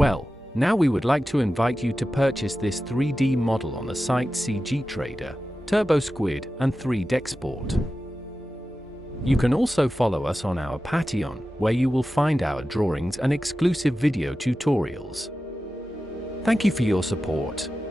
Well, now we would like to invite you to purchase this 3D model on the site CG Trader, TurboSquid, and 3DExport. You can also follow us on our Patreon, where you will find our drawings and exclusive video tutorials. Thank you for your support.